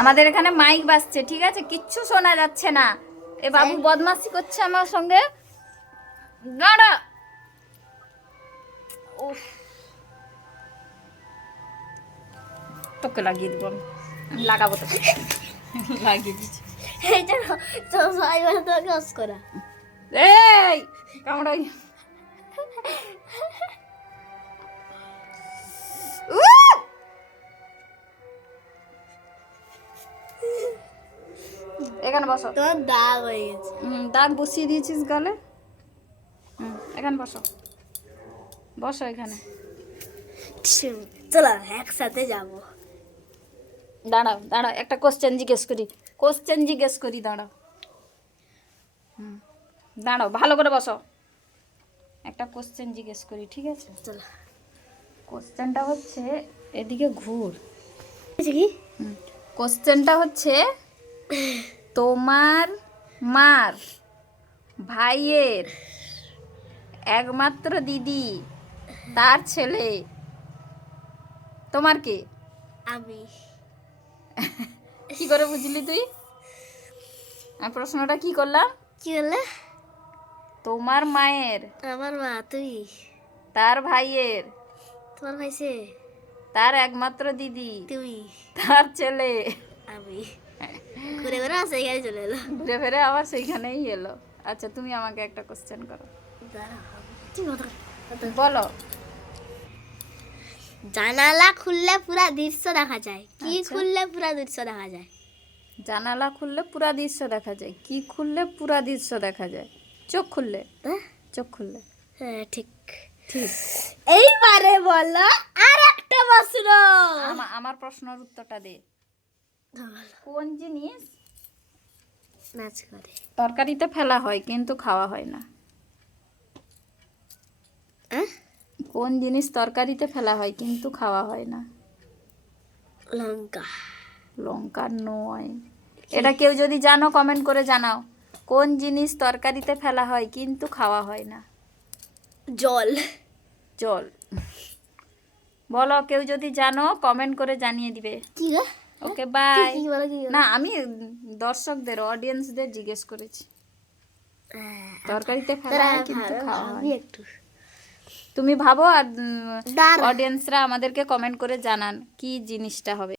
আমাদের এখানে মাইক বাজছে, ঠিক আছে, কিচ্ছু শোনা যাচ্ছে না। এ বাবু বদমাশি করছে আমার সঙ্গে। দাঁড়া, উফ, তোকে লাগিয়ে দেবো আমি লাগাবো তোকে। লাগিয়ে দিচ্ছি। এই যে সবাই বলে তোমাকে অস করা। এই কামড়াই। এখানে বসো। তোমার দাগ হয়ে গেছে। দাগ বসিয়ে দিয়েছিস গালে। এখানে বসো, বসো এখানে। চলো একসাথে যাবো। দাঁড়াও দাঁড়াও, একটা কোশ্চেন জিজ্ঞেস করি, দাঁড়াও। দাঁড়াও, ভালো করে বসো। একটা কোশ্চেন জিজ্ঞেস করি, ঠিক আছে? চলো। কোশ্চেনটা হচ্ছে, এদিকে ঘুর। কি কোশ্চেনটা হচ্ছে, তোমার মার ভাইয়ের একমাত্র দিদি, তার ছেলে তোমার কে? আমি। কি করে বুঝলি তুই? আমি প্রশ্নটা কি করলাম? কি বললে? তোমার মায়ের আমার মা তুই, তার ভাইয়ের তোমার ভাই সে, তার একমাত্র দিদি তুই, তার ছেলে। আমি। ঘুরে ঘুরে আসে এখানে চলে এলো। ঘুরে ফিরে আবার সেইখানেই এলো। আচ্ছা, তুমি আমাকে একটা কোশ্চেন করো। বলো। জানালা খুললে পুরা দৃশ্য দেখা যায়, কি আচ্ছা। খুললে পুরা দৃশ্য দেখা যায়? জানালা খুললে পুরা দৃশ্য দেখা যায়, কি খুললে পুরা দৃশ্য দেখা যায়? চোখ খুললে। চোখ খুললে। হ্যাঁ ঠিক। ঠিক। এইবারে বলো আর একটা প্রশ্ন। আমার প্রশ্নের উত্তরটা দে। কোন জিনিস নাচ করে? তরকারিতে ফেলা হয় কিন্তু খাওয়া হয় না? কোন জিনিস তরকারিতে ফেলা হয় কিন্তু খাওয়া হয় না? লঙ্কা। লঙ্কা নয়। এটা কেউ যদি জানো কমেন্ট করে জানাও। কোন জিনিস তরকারিতে ফেলা হয় কিন্তু খাওয়া হয় না? জল। জল। বলো, কেউ যদি জানো কমেন্ট করে জানিয়ে দিবে। কি গো? Okay bye. কি বলো কি বলো? না, আমি দর্শকদের, অডিয়েন্সদের জিজ্ঞেস করেছি। তরকারিতে ফেলা হয় কিন্তু খাওয়া হয় আমি না। একটু তুমি ভাবো, আর দাঁড়া। অডিয়েন্সরা আমাদেরকে কমেন্ট করে জানান কি জিনিসটা হবে।